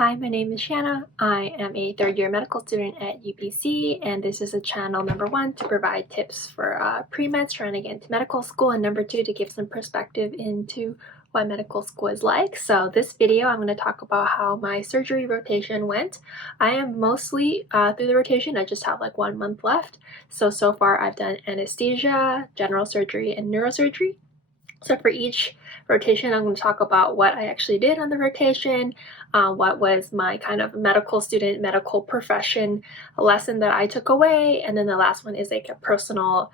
Hi, my name is Shanna. I am a third-year medical student at UBC, and this is a channel number one to provide tips for pre-meds trying to get into medical school, and number two to give some perspective into what medical school is like. So this video, I'm going to talk about how my surgery rotation went. I am mostly through the rotation. I just have like 1 month left. So far I've done anesthesia, general surgery, and neurosurgery. So for each rotation, I'm going to talk about what I actually did on the rotation, what was my kind of medical profession lesson that I took away, and then the last one is like a personal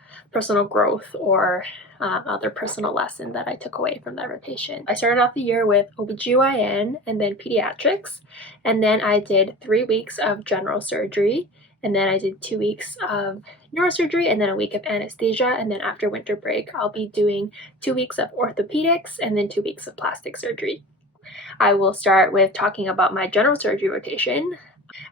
growth or other personal lesson that I took away from that rotation. I started off the year with OBGYN and then pediatrics, and then I did 3 weeks of general surgery, and then I did 2 weeks of neurosurgery and then a week of anesthesia, and then after winter break I'll be doing 2 weeks of orthopedics and then 2 weeks of plastic surgery. I will start with talking about my general surgery rotation.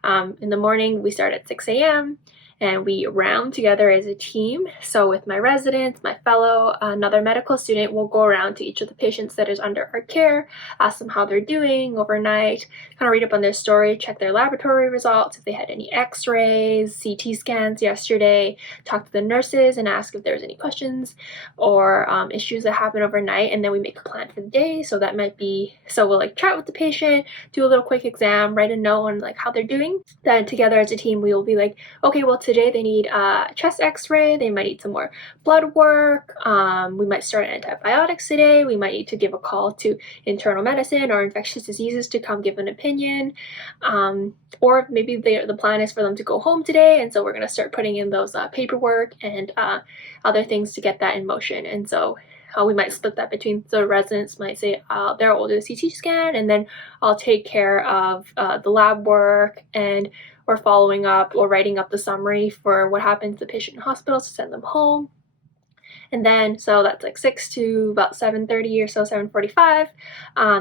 In the morning we start at 6 a.m. and we round together as a team. So with my residents, my fellow, another medical student, we'll go around to each of the patients that is under our care, ask them how they're doing overnight, kind of read up on their story, check their laboratory results, if they had any x-rays, CT scans yesterday, talk to the nurses and ask if there's any questions or issues that happen overnight, and then we make a plan for the day. So that might be, so we'll like chat with the patient, do a little quick exam, write a note on like how they're doing. Then together as a team we will be like, okay, well today they need a chest x-ray, they might need some more blood work, we might start antibiotics today, we might need to give a call to internal medicine or infectious diseases to come give an opinion, or maybe the plan is for them to go home today, and so we're going to start putting in those paperwork and other things to get that in motion. And so we might split that between, so residents might say they'll do a CT scan, and then I'll take care of the lab work, and or following up or writing up the summary for what happened to the patient in hospital to send them home. And then, so that's like 6 to about 7:30 or so, 7:45.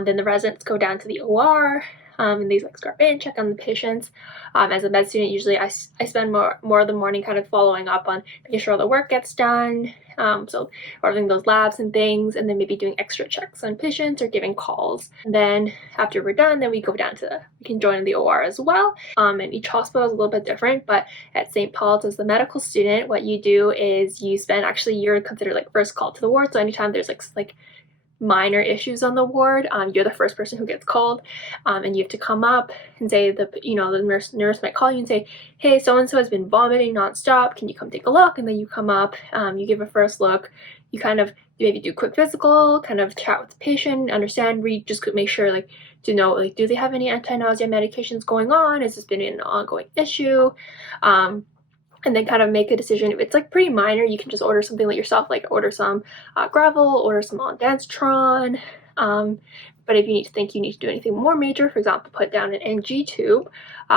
Then the residents go down to the OR, and these like start in, check on the patients. As a med student, usually I spend more of the morning kind of following up on making sure all the work gets done, so ordering those labs and things, and then maybe doing extra checks on patients or giving calls. And then after we're done, then we go down to, we can join the OR as well. And each hospital is a little bit different, but at St. Paul's as the medical student, what you do is you spend, actually you're considered like first call to the ward. So anytime there's like minor issues on the ward, you're the first person who gets called, and you have to come up and say, the nurse might call you and say, hey, so-and-so has been vomiting nonstop, can you come take a look? And then you come up, you give a first look, you kind of maybe do a quick physical, kind of chat with the patient, understand, read, just make sure like to know like, do they have any anti-nausea medications going on? Has this been an ongoing issue? And then kind of make a decision. If it's like pretty minor, you can just order something like yourself, like order some gravel, order some ondansetron. But if you need to do anything more major, for example, put down an NG tube,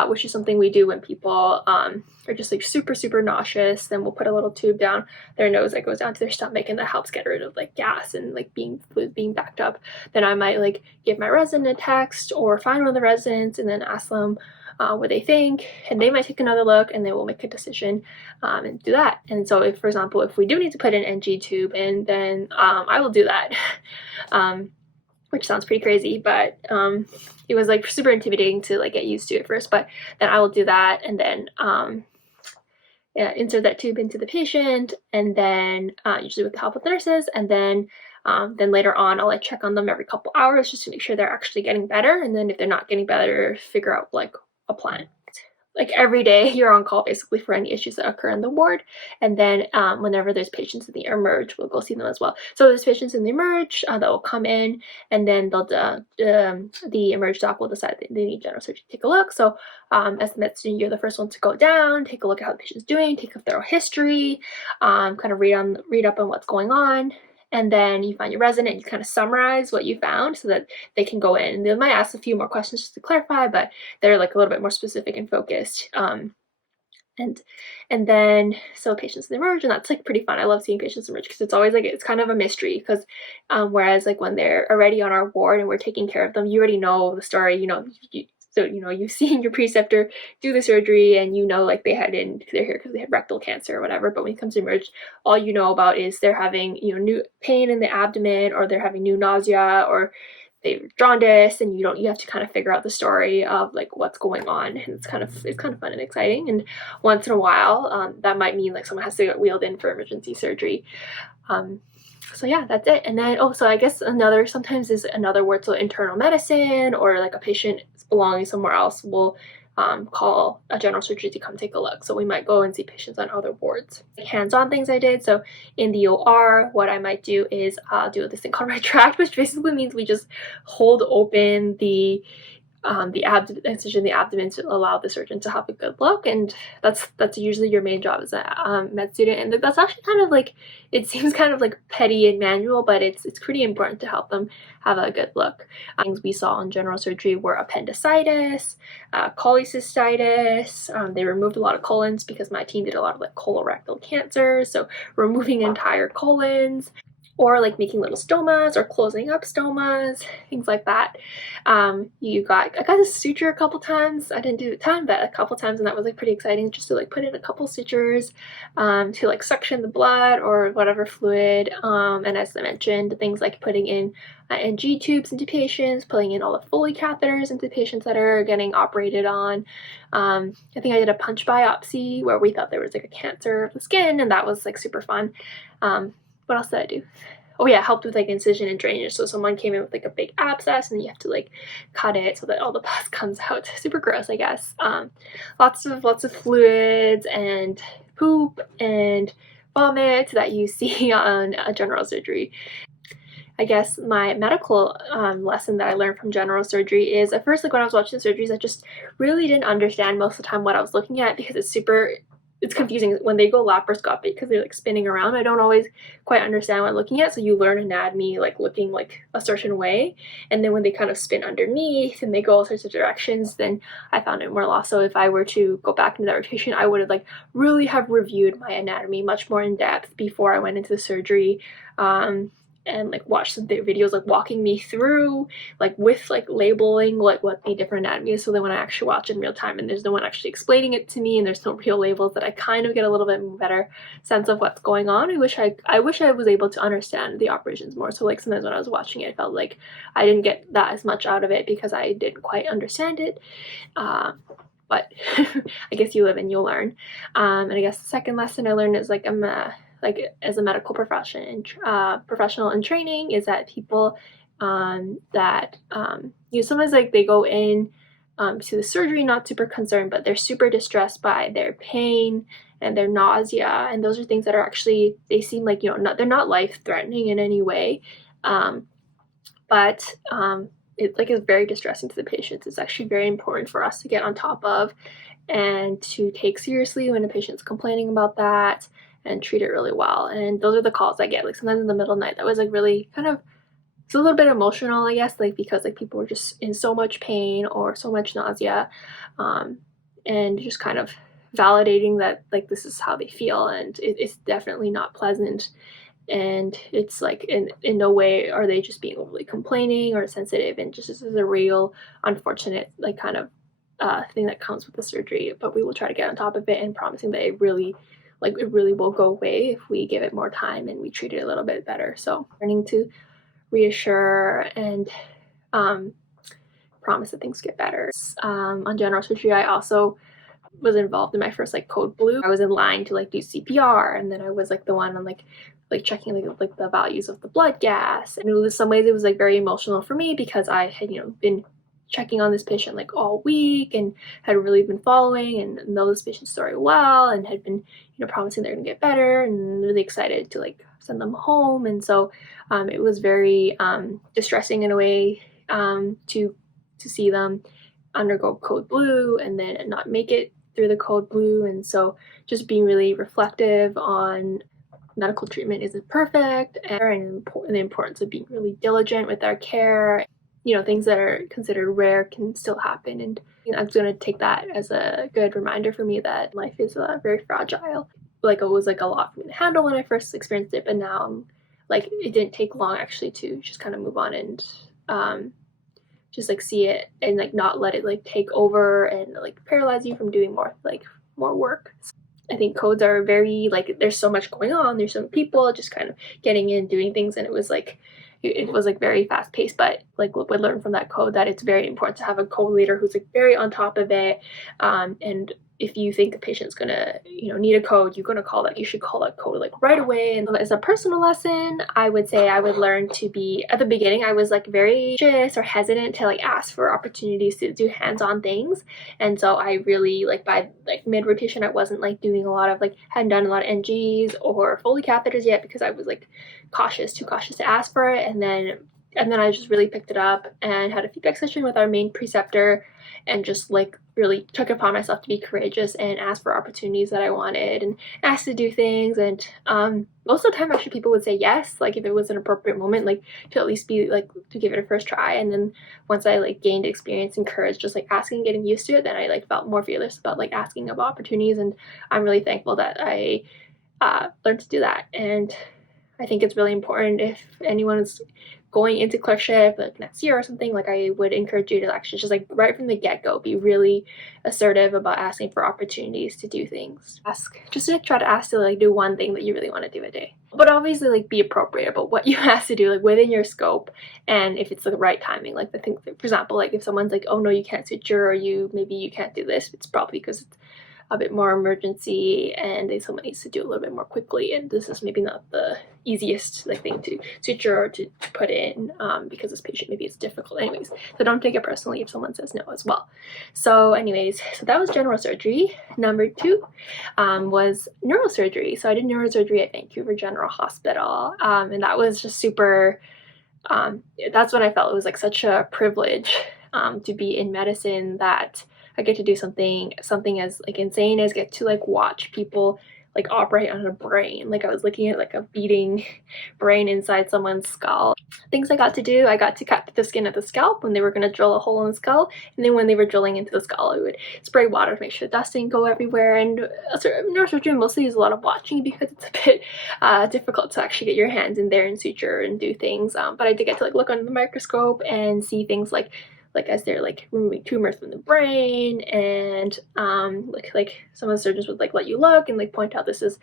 which is something we do when people are just like super nauseous, then we'll put a little tube down their nose that goes down to their stomach, and that helps get rid of like gas and like fluid being backed up. Then I might like give my resident a text or find one of the residents and then ask them what they think, and they might take another look and they will make a decision and do that. And so if, for example, if we do need to put an NG tube in, then I will do that. Which sounds pretty crazy, but it was like super intimidating to like get used to at first, but then I will do that, and then insert that tube into the patient, and then usually with the help of the nurses, and then later on I'll like check on them every couple hours just to make sure they're actually getting better, and then if they're not getting better, figure out like a plan. Like every day you're on call basically for any issues that occur in the ward, and then whenever there's patients in the emerge, we'll go see them as well. So there's patients in the emerge that will come in, and then they'll the emerge doc will decide they need general surgery to take a look. So as the med student, you're the first one to go down, take a look at how the patient's doing, take a thorough history, kind of read up on what's going on. And then you find your resident, you kind of summarize what you found so that they can go in. They might ask a few more questions just to clarify, but they're like a little bit more specific and focused. And then so patients emerge, and that's like pretty fun. I love seeing patients emerge because it's always like, it's kind of a mystery, because whereas like when they're already on our ward and we're taking care of them, you already know the story, so you've seen your preceptor do the surgery, and like they're here because they had rectal cancer or whatever. But when it comes to emerge, all you know about is they're having new pain in the abdomen, or they're having new nausea, or they've jaundice, and you have to kind of figure out the story of like what's going on, and it's kind of fun and exciting. And once in a while, that might mean like someone has to get wheeled in for emergency surgery. So yeah, that's it. And then so I guess sometimes is another word, so internal medicine, or like a patient belonging somewhere else will call a general surgery to come take a look. So we might go and see patients on other wards. Hands-on things I did. So in the OR, what I might do is do this thing called retract, which basically means we just hold open the incision in the abdomen to allow the surgeon to have a good look, and that's usually your main job as a med student. And that's actually kind of like, it seems kind of like petty and manual, but it's pretty important to help them have a good look. Things we saw in general surgery were appendicitis, cholecystitis. They removed a lot of colons because my team did a lot of like colorectal cancer, so removing entire colons, or like making little stomas or closing up stomas, things like that. I got a suture a couple times. I didn't do a ton, but a couple times, and that was like pretty exciting, just to like put in a couple sutures to like suction the blood or whatever fluid. And as I mentioned, things like putting in NG tubes into patients, putting in all the Foley catheters into patients that are getting operated on. I think I did a punch biopsy where we thought there was like a cancer of the skin, and that was like super fun. What else did I do? Oh yeah, helped with like incision and drainage. So someone came in with like a big abscess, and you have to like cut it so that all the pus comes out. Super gross, I guess. Lots of fluids and poop and vomit that you see on a general surgery. I guess my medical lesson that I learned from general surgery is, at first, like when I was watching the surgeries, I just really didn't understand most of the time what I was looking at, because it's confusing when they go laparoscopic, because they're like spinning around. I don't always quite understand what I'm looking at, so you learn anatomy like looking like a certain way, and then when they kind of spin underneath and they go all sorts of directions, then I found it more lost. So if I were to go back into that rotation, I would have like really have reviewed my anatomy much more in depth before I went into the surgery, and like watch some videos like walking me through, like with like labeling like what the different anatomy is, so that when I actually watch in real time and there's no one actually explaining it to me and there's no real labels, that I kind of get a little bit better sense of what's going on. I wish I was able to understand the operations more. So like sometimes when I was watching it, I felt like I didn't get that as much out of it because I didn't quite understand it. But I guess you live and you'll learn. And I guess the second lesson I learned is like as a medical professional in training, is that people that sometimes like they go in to the surgery not super concerned, but they're super distressed by their pain and their nausea, and those are things that are actually, they seem like they're not life-threatening in any way, but it like is very distressing to the patients. It's actually very important for us to get on top of and to take seriously when a patient's complaining about that, and treat it really well. And those are the calls I get, like sometimes in the middle of the night, that was like really kind of, it's a little bit emotional, I guess, like because like people were just in so much pain or so much nausea, and just kind of validating that like this is how they feel, and it's definitely not pleasant. And it's like in no way are they just being overly complaining or sensitive, and just this is a real unfortunate like kind of thing that comes with the surgery. But we will try to get on top of it, and promising that it really will go away if we give it more time and we treat it a little bit better. So learning to reassure and promise that things get better. On general surgery, I also was involved in my first like code blue. I was in line to like do CPR, and then I was like the one on like checking like the values of the blood gas. And in some ways it was like very emotional for me, because I had been checking on this patient like all week and had really been following and know this patient's story well, and had been promising they're gonna get better, and really excited to like send them home. And so it was very distressing in a way to see them undergo code blue and then not make it through the code blue. And so just being really reflective on medical treatment isn't perfect, and the importance of being really diligent with our care. Things that are considered rare can still happen, and I'm going to take that as a good reminder for me that life is very fragile. Like it was like a lot for me to handle when I first experienced it, but now like it didn't take long actually to just kind of move on and just like see it and like not let it like take over and like paralyze you from doing more work. I think codes are very like, there's so much going on, there's so many people just kind of getting in, doing things, and it was like it was like very fast paced, but like we learned from that code that it's very important to have a co-leader who's like very on top of it, and if you think a patient's gonna, need a code, you're gonna you should call that code like right away. And as a personal lesson, I would say I would learn to be, at the beginning, I was like very anxious or hesitant to like ask for opportunities to do hands-on things. And so I really like by like mid-rotation, I wasn't like doing a lot of hadn't done a lot of NGs or Foley catheters yet because I was like too cautious to ask for it. And then I just really picked it up and had a feedback session with our main preceptor and just like really took it upon myself to be courageous and ask for opportunities that I wanted and asked to do things. And most of the time actually people would say yes, like if it was an appropriate moment, like to at least be like to give it a first try. And then once I like gained experience and courage just like asking, getting used to it, then I like felt more fearless about like asking about opportunities. And I'm really thankful that I learned to do that. And I think it's really important if anyone is going into clerkship like next year or something, like I would encourage you to actually just like right from the get-go be really assertive about asking for opportunities to do things. Just like try to ask to like do one thing that you really want to do a day, but obviously like be appropriate about what you ask to do, like within your scope, and if it's the right timing. Like the thing, for example, like if someone's like, oh no, you can't suture, or maybe you can't do this, it's probably because it's a bit more emergency and someone needs to do a little bit more quickly, and this is maybe not the easiest like thing to suture or to put in because this patient maybe it's difficult anyways. So don't take it personally if someone says no as well. So anyways, so that was general surgery. Number 2 was neurosurgery. So I did neurosurgery at Vancouver General Hospital, and that was just super that's when I felt it was like such a privilege to be in medicine, that I get to do something as like insane as get to like watch people like operate on a brain. Like I was looking at like a beating brain inside someone's skull. Things I got to do, I got to cut the skin of the scalp when they were going to drill a hole in the skull, and then when they were drilling into the skull, I would spray water to make sure dust didn't go everywhere. And neurosurgery mostly is a lot of watching because it's a bit difficult to actually get your hands in there and suture and do things. But I did get to like look under the microscope and see things like as they're like removing tumors from the brain, and like some of the surgeons would like let you look and like point out this is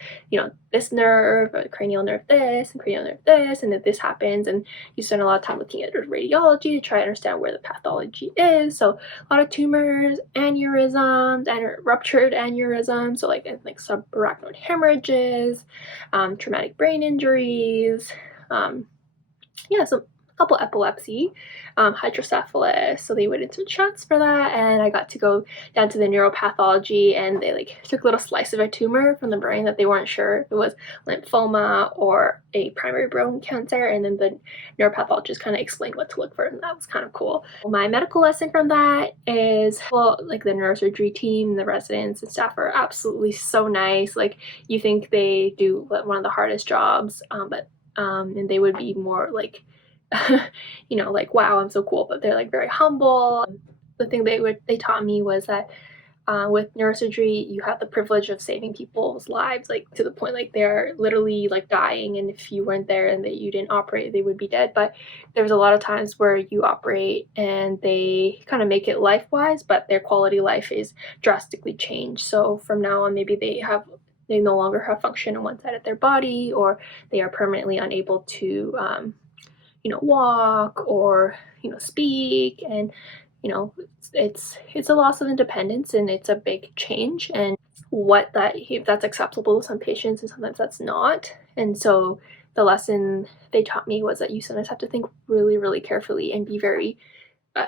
this nerve, cranial nerve this, and cranial nerve this, and that this happens. And you spend a lot of time looking at radiology to try to understand where the pathology is. So a lot of tumors, aneurysms, and ruptured aneurysms, so like subarachnoid hemorrhages, traumatic brain injuries, so a couple epilepsy, hydrocephalus, so they would insert shots for that. And I got to go down to the neuropathology, and they like took a little slice of a tumor from the brain that they weren't sure if it was lymphoma or a primary bone cancer, and then the neuropathologist kind of explained what to look for, and that was kind of cool. My medical lesson from that is, well, like the neurosurgery team, the residents and staff are absolutely so nice. Like you think they do one of the hardest jobs, and they would be more like like, wow, I'm so cool, but they're like very humble. The thing they taught me was that with neurosurgery, you have the privilege of saving people's lives, like to the point like they're literally like dying, and if you weren't there and that you didn't operate, they would be dead. But there's a lot of times where you operate and they kind of make it life-wise, but their quality of life is drastically changed. So from now on, maybe they no longer have function on one side of their body, or they are permanently unable to walk or speak, and it's a loss of independence, and it's a big change, and that's acceptable to some patients and sometimes that's not. And so the lesson they taught me was that you sometimes have to think really, really carefully and be very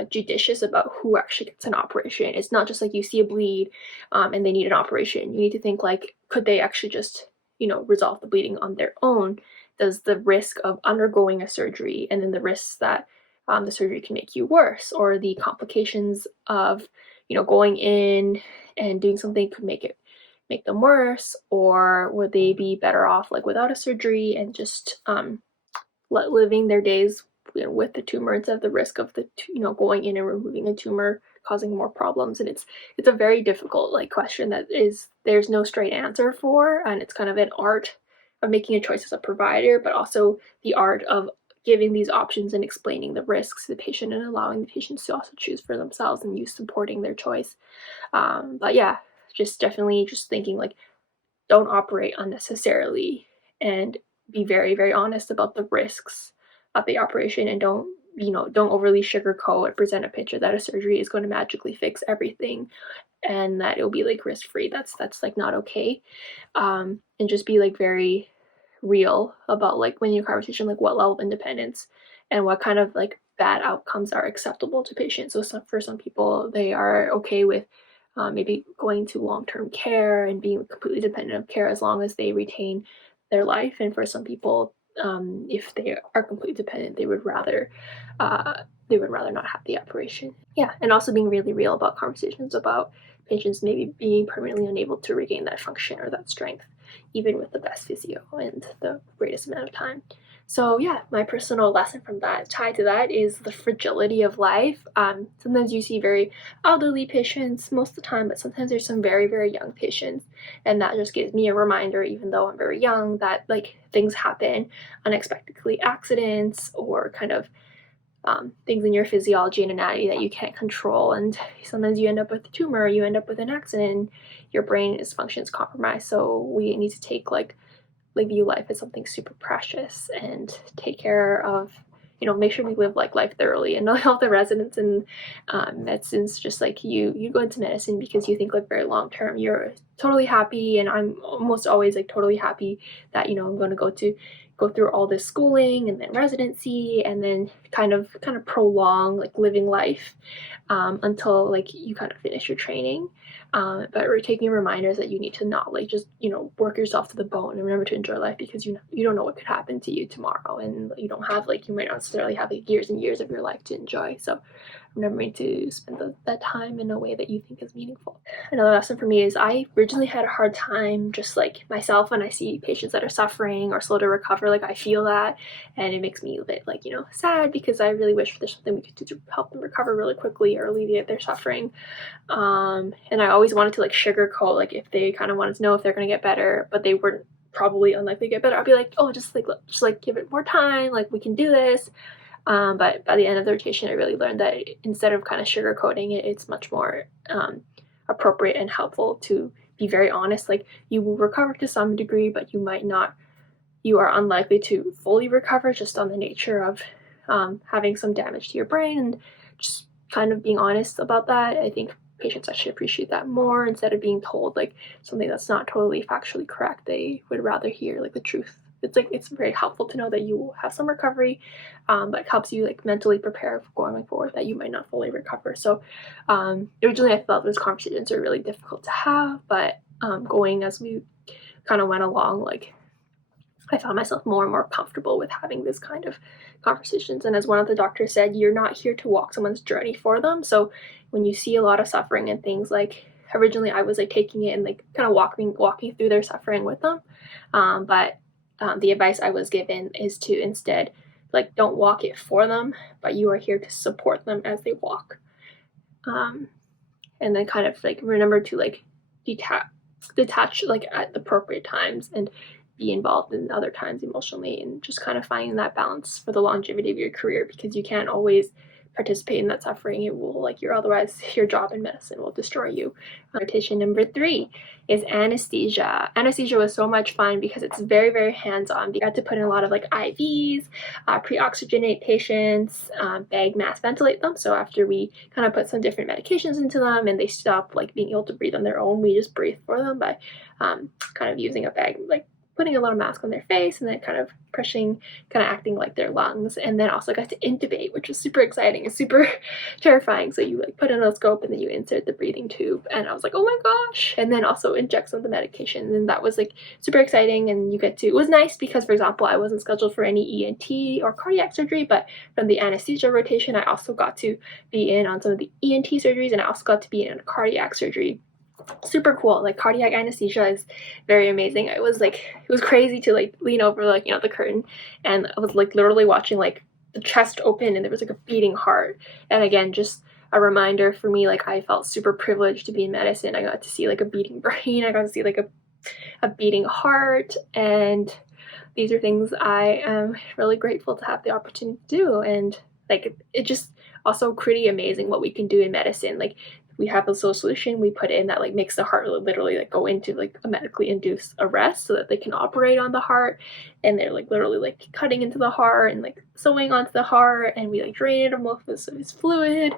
judicious about who actually gets an operation. It's not just like you see a bleed and they need an operation. You need to think like, could they actually just resolve the bleeding on their own? Does the risk of undergoing a surgery, and then the risks that the surgery can make you worse, or the complications of going in and doing something could make them worse, or would they be better off like without a surgery and just living their days with the tumor instead of the risk of going in and removing a tumor causing more problems? And it's a very difficult question that there's no straight answer for, and it's kind of an art of making a choice as a provider, but also the art of giving these options and explaining the risks to the patient and allowing the patients to also choose for themselves and you supporting their choice. But yeah, definitely thinking like, don't operate unnecessarily, and be very, very honest about the risks at the operation, and don't overly sugarcoat or present a picture that a surgery is going to magically fix everything and that it'll be like risk-free. That's like not okay. And just be like very real about like when your conversation, like what level of independence and what kind of like bad outcomes are acceptable to patients. So for some people, they are okay with maybe going to long-term care and being completely dependent of care as long as they retain their life. And for some people, if they are completely dependent, they would rather not have the operation. Yeah, and also being really real about conversations about patients maybe being permanently unable to regain that function or that strength, even with the best physio and the greatest amount of time. So yeah, my personal lesson from that, tied to that, is the fragility of life. Sometimes you see very elderly patients most of the time, but sometimes there's some very, very young patients. And that just gives me a reminder, even though I'm very young, that like things happen unexpectedly, accidents or kind of things in your physiology and anatomy that you can't control, and sometimes you end up with a tumor, you end up with an accident, your brain function is compromised. So we need to take view life as something super precious and take care of, make sure we live like life thoroughly. And all the residents in medicine's just like you go into medicine because you think like very long term. You're totally happy, and I'm almost always like totally happy that I'm going to go through all this schooling and then residency and then kind of prolong like living life until like you kind of finish your training. But we're taking reminders that you need to not like just work yourself to the bone and remember to enjoy life, because you don't know what could happen to you tomorrow, and you don't have like, you might not necessarily have like years and years of your life to enjoy. So remembering to spend that time in a way that you think is meaningful. Another lesson for me is I originally had a hard time just like myself when I see patients that are suffering or slow to recover. Like I feel that, and it makes me a bit like sad, because I really wish there's something we could do to help them recover really quickly or alleviate their suffering. And I always wanted to like sugarcoat, like if they kind of wanted to know if they're going to get better, but they weren't probably unlikely to get better, I'd be like, oh, just give it more time, like we can do this. But by the end of the rotation, I really learned that instead of kind of sugarcoating it, it's much more appropriate and helpful to be very honest. Like you will recover to some degree, but you are unlikely to fully recover just on the nature of having some damage to your brain, and just kind of being honest about that. I think patients actually appreciate that more. Instead of being told like something that's not totally factually correct, they would rather hear like the truth. It's very helpful to know that you will have some recovery, but it helps you like mentally prepare for going forward that you might not fully recover. So originally I felt those conversations are really difficult to have, but going as we kind of went along, like I found myself more and more comfortable with having this kind of conversations. And as one of the doctors said, you're not here to walk someone's journey for them. So when you see a lot of suffering and things, like originally I was like taking it and like kind of walking through their suffering with them, but the advice I was given is to instead like don't walk it for them, but you are here to support them as they walk. And then kind of like remember to like detach like at the appropriate times and be involved in other times emotionally, and just kind of finding that balance for the longevity of your career, because you can't always participate in that suffering. It will like your job in medicine will destroy you. Rotation number 3 is anesthesia. Anesthesia was so much fun because it's very, very hands-on. You got to put in a lot of like IVs, pre-oxygenate patients, bag mass ventilate them. So after we kind of put some different medications into them and they stop like being able to breathe on their own, we just breathe for them by kind of using a bag, like putting a little mask on their face and then kind of pushing, kind of acting like their lungs. And then also got to intubate, which was super exciting and super terrifying. So you like put in a scope and then you insert the breathing tube, and I was like, oh my gosh. And then also inject some of the medication, and that was like super exciting. And it was nice because, for example, I wasn't scheduled for any ENT or cardiac surgery, but from the anesthesia rotation I also got to be in on some of the ENT surgeries, and I also got to be in a cardiac surgery. Super cool. Like cardiac anesthesia is very amazing. It was crazy to like lean over like the curtain, and I was like literally watching like the chest open and there was like a beating heart. And again, just a reminder for me, like I felt super privileged to be in medicine. I got to see like a beating brain, I got to see like a beating heart, and these are things I am really grateful to have the opportunity to do. And like it just also pretty amazing what we can do in medicine. Like we have this little solution we put in that like makes the heart literally like go into like a medically induced arrest so that they can operate on the heart, and they're like literally like cutting into the heart and like sewing onto the heart, and we like drain it of most of its fluid.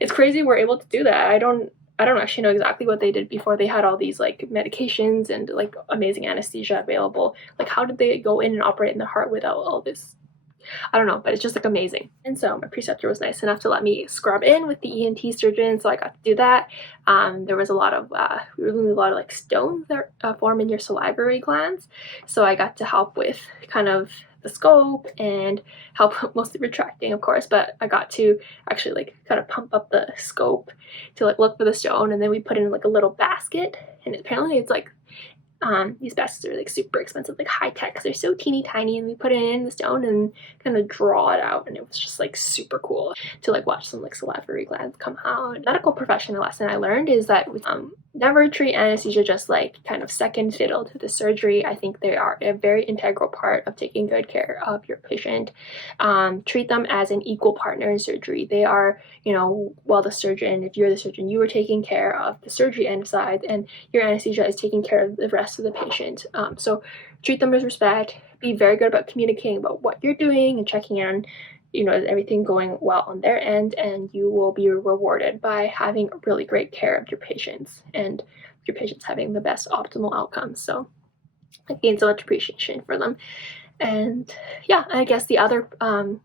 It's crazy we're able to do that. I don't actually know exactly what they did before they had all these like medications and like amazing anesthesia available. Like, how did they go in and operate in the heart without all this? I don't know, but it's just like amazing. And so my preceptor was nice enough to let me scrub in with the ENT surgeon, so I got to do that. There was a lot of like stones that form in your salivary glands, so I got to help with kind of the scope and help mostly retracting, of course, but I got to actually like kind of pump up the scope to like look for the stone, and then we put in like a little basket, and apparently it's like these baskets are like super expensive, like high tech, because they're so teeny tiny, and we put it in the stone and kind of draw it out, and it was just like super cool to like watch some like salivary glands come out. Medical professional lesson I learned is that with never treat anesthesia just like kind of second fiddle to the surgery. I think they are a very integral part of taking good care of your patient. Treat them as an equal partner in surgery. They are, you know, while the surgeon, if you're the surgeon, you are taking care of the surgery end side, and your anesthesia is taking care of the rest of the patient. So treat them with respect. Be very good about communicating about what you're doing and checking in, you know, is everything going well on their end, and you will be rewarded by having really great care of your patients and your patients having the best optimal outcomes. So I gained so much appreciation for them. And yeah, I guess the other and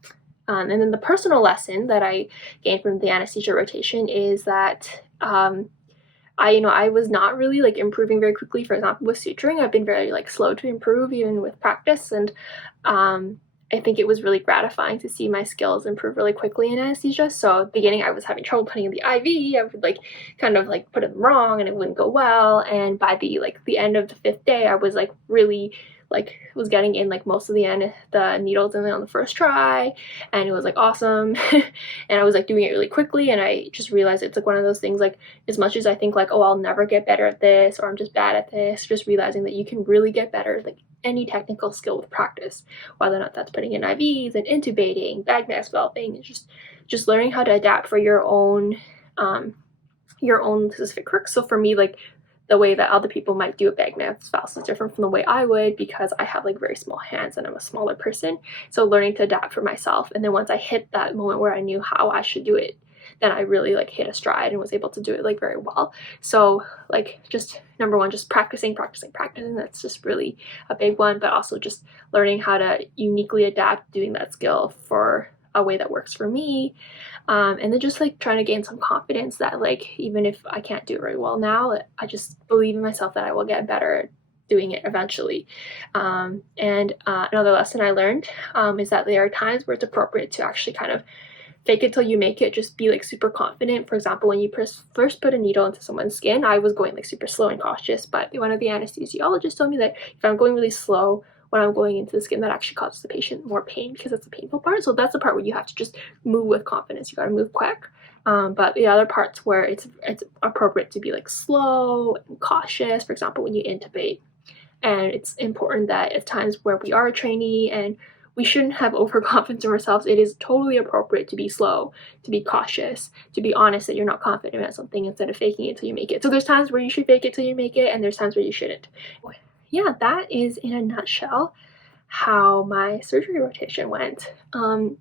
then the personal lesson that I gained from the anesthesia rotation is that I was not really like improving very quickly. For example, with suturing, I've been very like slow to improve even with practice, and I think it was really gratifying to see my skills improve really quickly in anesthesia. So at the beginning, I was having trouble putting in the IV. I would like kind of like put it wrong, and it wouldn't go well. And by the end of the 5th day, I was like really like was getting in like most of the needles in on the first try, and it was like awesome. And I was like doing it really quickly, and I just realized it's like one of those things, like as much as I think like, oh, I'll never get better at this, or I'm just bad at this, just realizing that you can really get better like any technical skill with practice, whether or not that's putting in IVs and intubating, bag mask valving, and just learning how to adapt for your own specific quirks. So for me, like the way that other people might do a bag mask valve is different from the way I would, because I have like very small hands and I'm a smaller person. So learning to adapt for myself, and then once I hit that moment where I knew how I should do it, then I really like hit a stride and was able to do it like very well. So like just number one, just practicing. That's just really a big one, but also just learning how to uniquely adapt doing that skill for a way that works for me. And then just like trying to gain some confidence that like even if I can't do it very well now, I just believe in myself that I will get better at doing it eventually. Another lesson I learned is that there are times where it's appropriate to actually kind of fake it till you make it. Just be like super confident. For example, when you first put a needle into someone's skin, I was going like super slow and cautious, but one of the anesthesiologists told me that if I'm going really slow when I'm going into the skin, that actually causes the patient more pain, because that's the painful part. So that's the part where you have to just move with confidence. You got to move quick. But the other parts where it's appropriate to be like slow and cautious, for example, when you intubate. And it's important that at times where we are a trainee and we shouldn't have overconfidence in ourselves, it is totally appropriate to be slow, to be cautious, to be honest that you're not confident at something instead of faking it till you make it. So there's times where you should fake it till you make it, and there's times where you shouldn't. Yeah, that is in a nutshell how my surgery rotation went.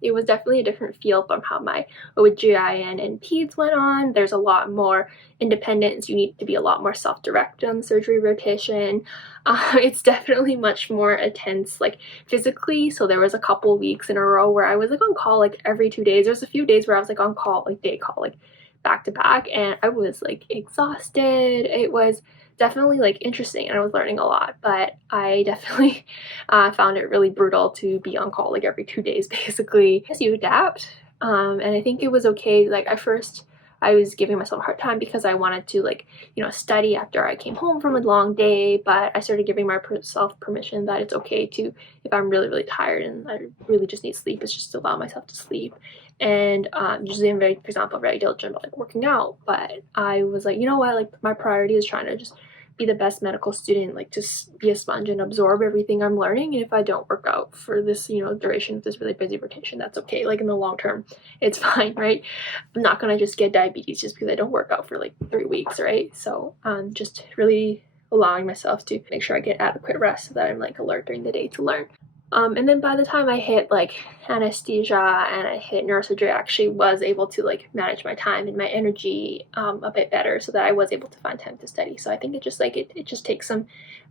It was definitely a different feel from how my OB/GYN and peds went on. There's a lot more independence. You need to be a lot more self-directed on the surgery rotation. It's definitely much more intense, like physically. So there was a couple weeks in a row where I was like on call like every 2 days. There's a few days where I was like on call, like day call, like back to back, and I was like exhausted. It was definitely like interesting, and I was learning a lot, but I definitely found it really brutal to be on call like every 2 days basically. As you adapt, and I think it was okay. Like at first I was giving myself a hard time because I wanted to like, you know, study after I came home from a long day, but I started giving myself permission that it's okay to, if I'm really tired and I really just need sleep, it's just to allow myself to sleep. And usually I'm for example, very diligent about like working out, but I was like, you know what, like my priority is trying to just be the best medical student, like just be a sponge and absorb everything I'm learning. And if I don't work out for this, you know, duration of this really busy rotation, that's okay. Like in the long term, it's fine, right? I'm not gonna just get diabetes just because I don't work out for like 3 weeks, right? So just really allowing myself to make sure I get adequate rest so that I'm like alert during the day to learn. And then by the time I hit like anesthesia and I hit neurosurgery, I actually was able to like manage my time and my energy a bit better so that I was able to find time to study. So I think it just like it just takes some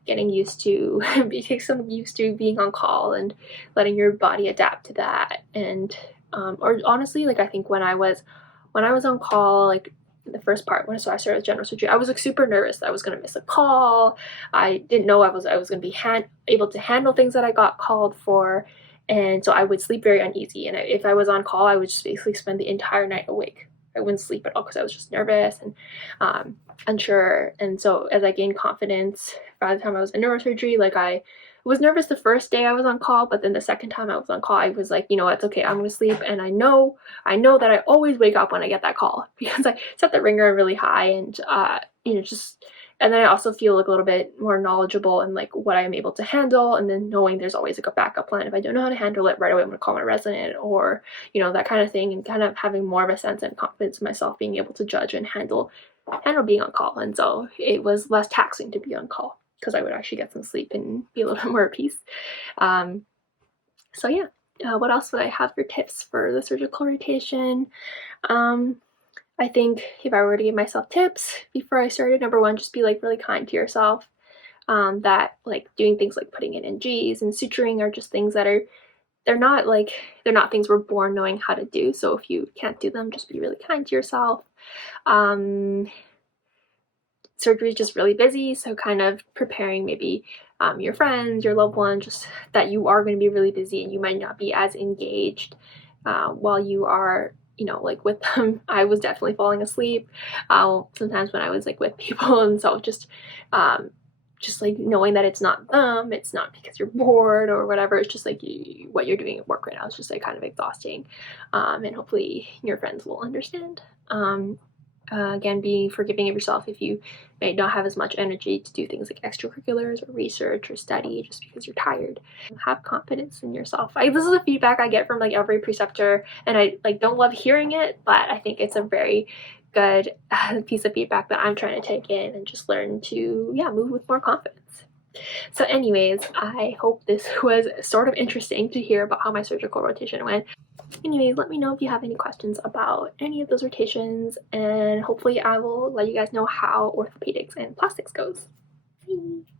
getting used to it takes some used to being on call and letting your body adapt to that. And or honestly, like I think when I was on call, like the first part when I started general surgery, I was like super nervous that I was gonna miss a call. I didn't know I was gonna be able to handle things that I got called for, and so I would sleep very uneasy. And if I was on call, I would just basically spend the entire night awake. I wouldn't sleep at all because I was just nervous and unsure. And so as I gained confidence, by the time I was in neurosurgery, like I was nervous the first day I was on call, but then the second time I was on call, I was like, you know, it's okay, I'm gonna sleep. And I know that I always wake up when I get that call because I set the ringer really high, and you know, just, and then I also feel like a little bit more knowledgeable and like what I'm able to handle, and then knowing there's always like a backup plan if I don't know how to handle it right away. I'm gonna call my resident, or you know, that kind of thing, and kind of having more of a sense and confidence in myself, being able to judge and handle being on call. And so it was less taxing to be on call because I would actually get some sleep and be a little bit more at peace. So yeah, what else would I have for tips for the surgical rotation? I think if I were to give myself tips before I started, number one, just be like really kind to yourself. That like doing things like putting in NGs and suturing are just things that they're not things we're born knowing how to do. So if you can't do them, just be really kind to yourself. Surgery is just really busy, so kind of preparing maybe your friends, your loved ones, just that you are going to be really busy and you might not be as engaged while you are, you know, like with them. I was definitely falling asleep sometimes when I was like with people, and so just like knowing that it's not them, it's not because you're bored or whatever, it's just like what you're doing at work right now is just like kind of exhausting, and hopefully your friends will understand. Again, being forgiving of yourself if you may not have as much energy to do things like extracurriculars or research or study just because you're tired. Have confidence in yourself. This is the feedback I get from like every preceptor, and I like don't love hearing it, but I think it's a very good piece of feedback that I'm trying to take in and just learn to move with more confidence. So anyways, I hope this was sort of interesting to hear about how my surgical rotation went. Anyways, let me know if you have any questions about any of those rotations, and hopefully I will let you guys know how orthopedics and plastics goes. Bye!